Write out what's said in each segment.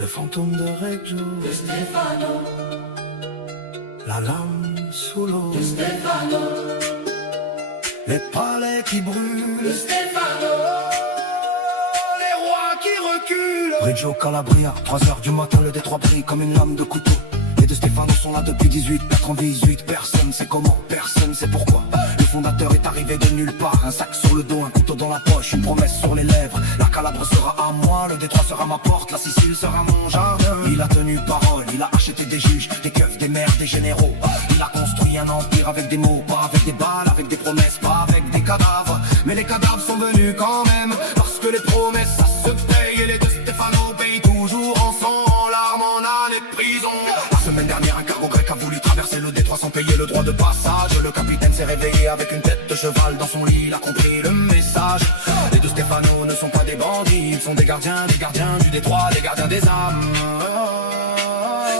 Le fantôme de Reggio, de Stefano, la lame sous l'eau, de Stefano, les palais qui brûlent, de Stefano, les rois qui reculent. Reggio Calabria, 3h du matin, le détroit brille comme une lame de couteau. Les de Stefano sont là depuis 1898. Personne sait comment, personne sait pourquoi. Le fondateur est arrivé de nulle part. Un sac sur le dos, un couteau dans la poche, une promesse sur les lèvres. La Calabre sera à moi, le Détroit sera ma porte, la Sicile sera mon jardin. Il a tenu parole, il a acheté des juges, des keufs, des maires, des généraux. Il a construit un empire avec des mots, pas avec des balles, avec des promesses, pas avec des cadavres. Mais les cadavres sont venus quand même, parce que les promesses ça se paye. Et les de Stefano payent toujours en sang, en larmes, en années de prison. La semaine dernière, un cargo grec a voulu traverser le Détroit sans payer le droit de passage. Le capitaine s'est réveillé avec une tête de cheval dans son lit, il a compris le message. Les de Stefano ne sont pas des bandits, ils sont des gardiens du Détroit, des gardiens des âmes.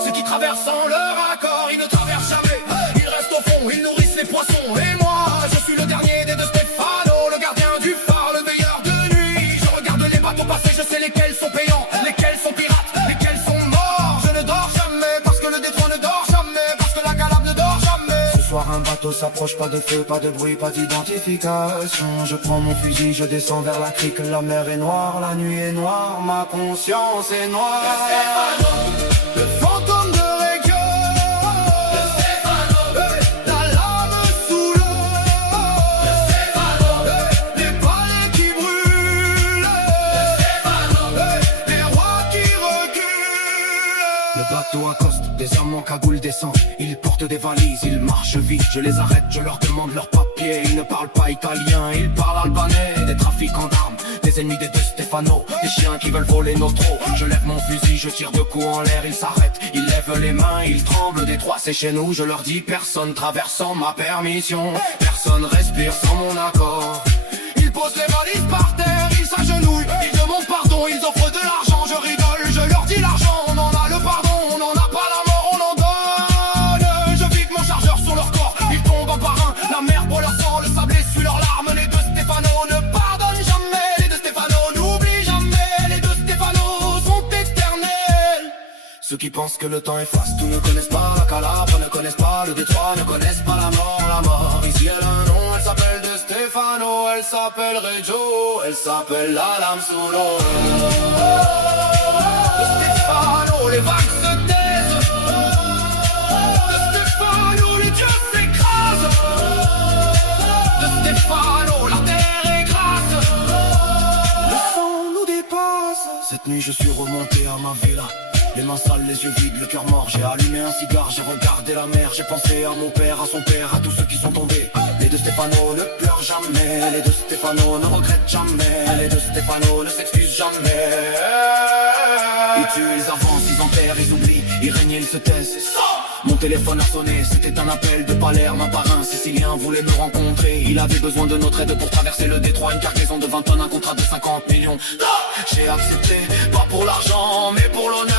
Ceux qui traversent sans leur accord, ils ne traversent jamais. Ils restent au fond, ils nourrissent les poissons. Et moi, je suis le dernier des de Stefano, le gardien du phare, le veilleur de nuit. Je regarde les bateaux passer, je sais lesquels sont payants, lesquels sont pirates, lesquels sont morts. Je ne dors jamais, parce que le Détroit ne dort jamais, parce que la Calabre ne dort jamais. Ce soir un bateau s'approche, pas de feu, pas de bruit, pas d'identification. Je prends mon fusil, je descends vers la crique. La mer est noire, la nuit est noire, ma conscience est noire. Le fantôme de Reggio, de Stefano, la lame sous l'eau, de Stefano, les palais qui brûlent, de Stefano, les rois qui reculent. Le bateau accoste, des hommes en cagoule descendent. Ils portent des valises, ils marchent vite. Je les arrête, je leur demande leurs papiers. Ils ne parlent pas italien, ils parlent albanais. Des trafiquants d'armes, des ennemis des de Stefano, des chiens qui veulent voler nos trous. Je lève mon fusil, je tire 2 coups en l'air. Ils s'arrêtent, ils lèvent les mains, ils tremblent. Détroit c'est chez nous, je leur dis personne traverse sans ma permission. Personne respire sans mon accord. Ils posent les valises par terre, ils s'agenouillent, ils demandent pardon, ils offrent de l'argent. Je rigole, je leur dis l'argent, on en a le pardon, on n'en a pas la mort, on en donne. Je vide mon chargeur sur leur corps, ils tombent un par un. La mer boit leur sang, le sable essuie leurs larmes. Les de Stefano ne pardonnent jamais, les de Stefano n'oublient jamais. Les de Stefano sont éternels. Ceux qui pensent que le temps efface tout ne connaissent pas la Calabre, ne connaissent pas le Détroit, ne connaissent pas la mort, la mort. Ici elle a un nom, elle s'appelle de Stefano, elle s'appelle Reggio, elle s'appelle la lame sous l'eau. De Stefano, les vagues se taisent. De Stefano, les dieux s'écrasent. De Stefano, la terre est grasse. Le sang nous dépasse. Cette nuit je suis remonté à ma villa, les mains sales, les yeux vides, le cœur mort. J'ai allumé un cigare, j'ai regardé la mer. J'ai pensé à mon père, à son père, à tous ceux qui sont tombés. Les de Stefano ne pleurent jamais, les de Stefano ne regrettent jamais, les de Stefano ne s'excusent jamais. Ils tuent, ils avancent, ils enterrent, ils oublient, ils règnent, ils se taisent. Mon téléphone a sonné, c'était un appel de Palerme. Un parrain sicilien voulait me rencontrer. Il avait besoin de notre aide pour traverser le Détroit. Une cargaison de 20 tonnes, un contrat de 50 millions. J'ai accepté, pas pour l'argent, mais pour l'honneur.